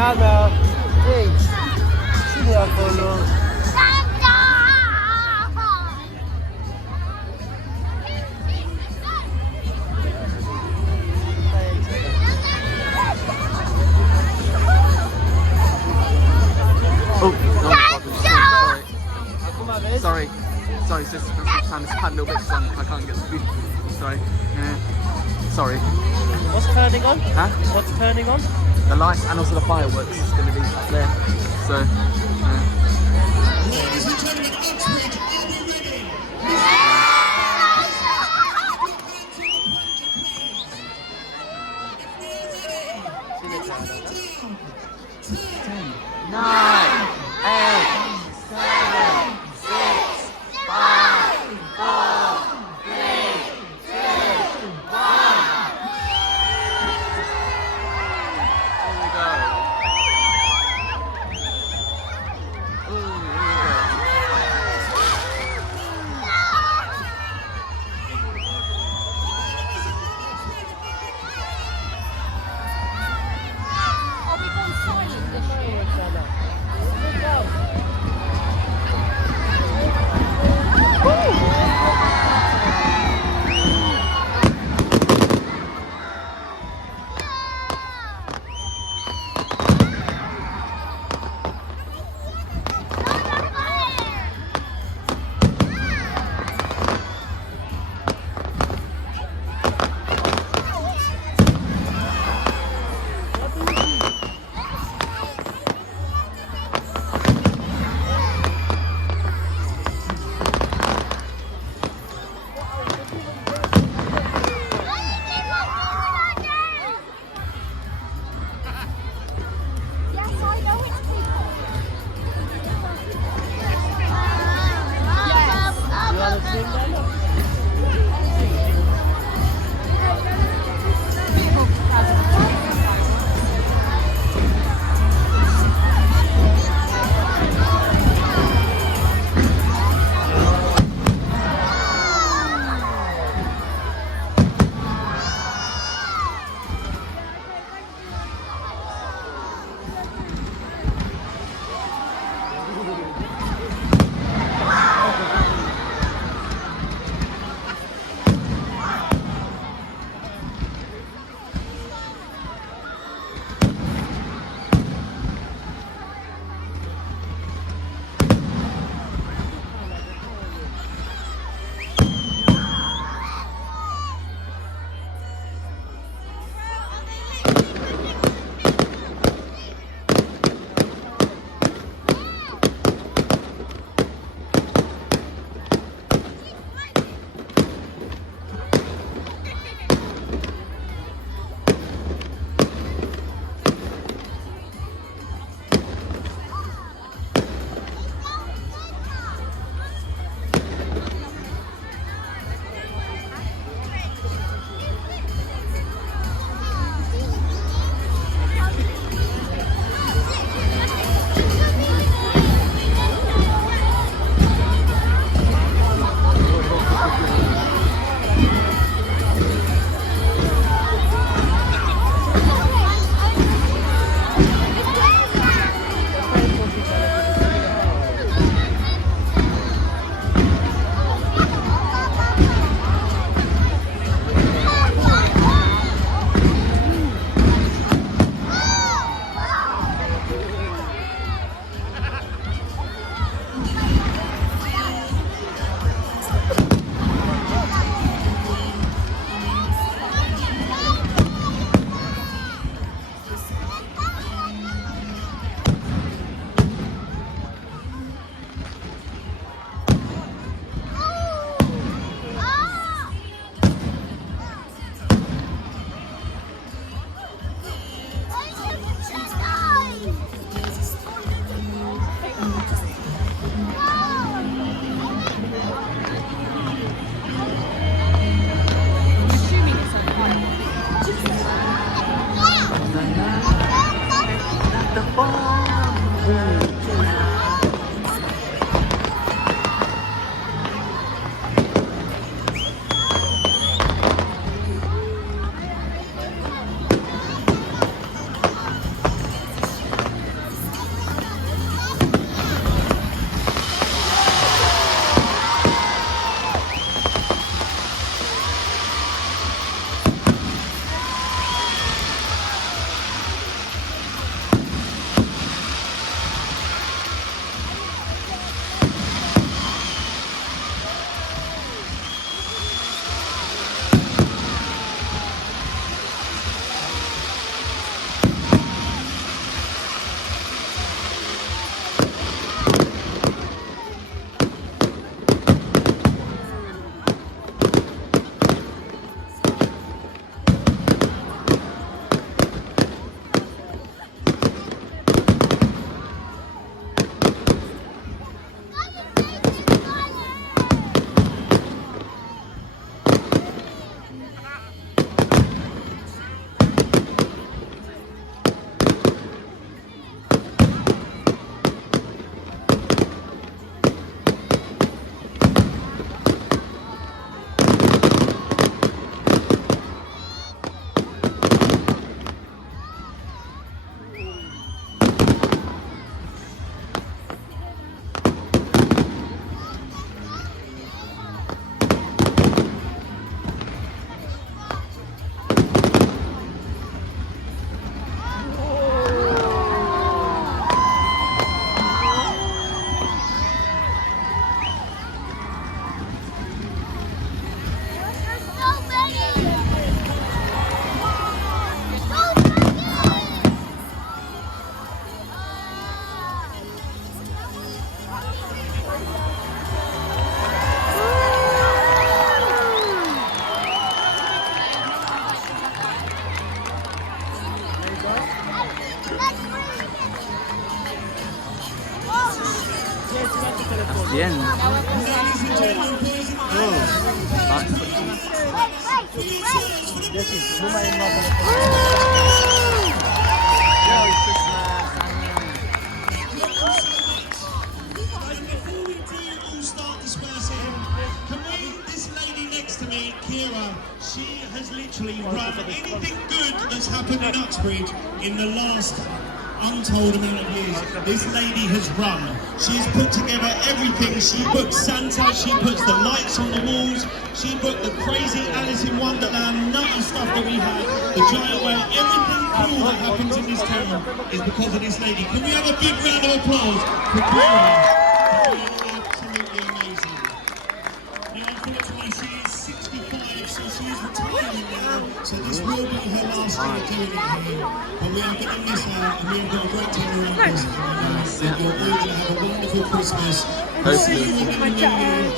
Diana. Hey, sino ako, no? Oh, no, sorry. Sorry, sis. Time is a little bit strong. I can't get the view. Sorry. Sorry. What's turning on? Huh? What's turning on? The lights and also the fireworks is going to be up there. So. Ladies and gentlemen, Uxbridge, are we ready? Nine, 8, 7, 6, 5, 4, 3, 2, 1. Here we go. Ooh, here we Go. the end. Oh, light switch. Merry Christmas. Before we do all start dispersing, can we, this lady next to me, Kira, she has literally run anything good that's happened in Uxbridge in the last untold amount of years. This lady has run. She's put together everything. She booked Santa, she puts the lights on the walls, she booked the crazy Alice in Wonderland nutty stuff that we had, the giant whale, everything cool that happens in this town is because of this lady. Can we have a big round of applause for Kira? Absolutely amazing. Now, unfortunately, she is 65, so she is retiring now, so this will be her last year doing it here. But we are going to miss her, and we've got a great time around Christmas. And you're all going to have a wonderful Christmas. We'll see you in the new year.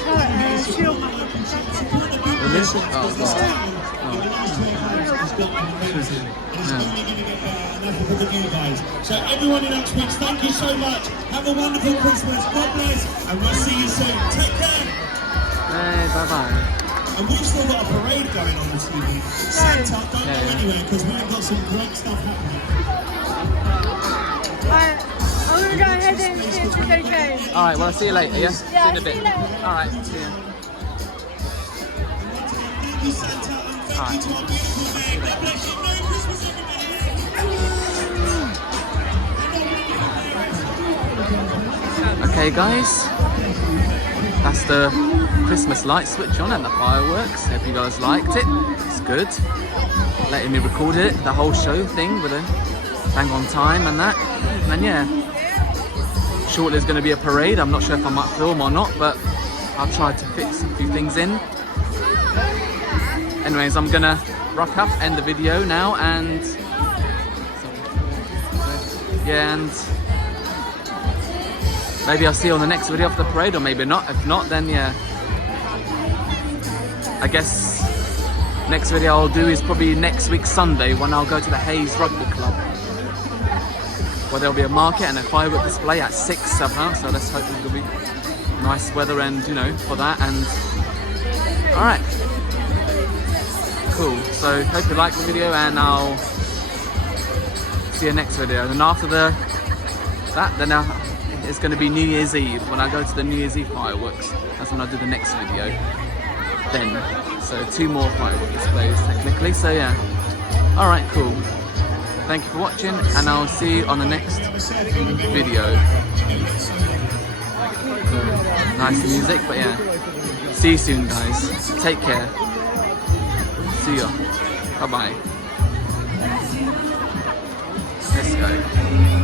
Support the good news. The last 12 months has got amazing. And it's only going to get better, and that's because of you guys. So everyone in Uxbridge, thank you so much. Have a wonderful Christmas. God bless, and we'll see you soon. Take care. Hey, bye-bye. And we've still got a parade going on this evening. Santa, don't go anywhere because we've got some great stuff happening. I'm gonna go ahead and see if it's okay. Alright, well, I'll see you later, yeah? See you in a bit. Alright, see you. Thank you, Santa, and thank you to our beautiful mayor. God bless you. Merry Christmas, everybody. Okay, guys. That's the Christmas light switch on and the fireworks. Hope you guys liked it. It's good. Letting me record it, the whole show thing with a bang on time and that. And then yeah, shortly there's going to be a parade. I'm not sure if I might film or not, but I'll try to fix a few things in. Anyways, I'm going to wrap up, end the video now, and yeah, and maybe I'll see you on the next video of the parade, or maybe not. If not, then yeah, I guess next video I'll do is probably next week Sunday, when I'll go to the Hayes Rugby Club, where there'll be a market and a firework display at 6 somehow. So let's hope there's gonna be nice weather and for that. And all right, cool. So hope you liked the video, and I'll see you next video. And after then it's going to be New Year's Eve, when I go to the New Year's Eve fireworks. That's when I do the next video then. So 2 more firework displays technically, so yeah. Alright, cool. Thank you for watching, and I'll see you on the next video. Nice music, but yeah. See you soon, guys. Take care. See ya. Bye-bye. Let's go.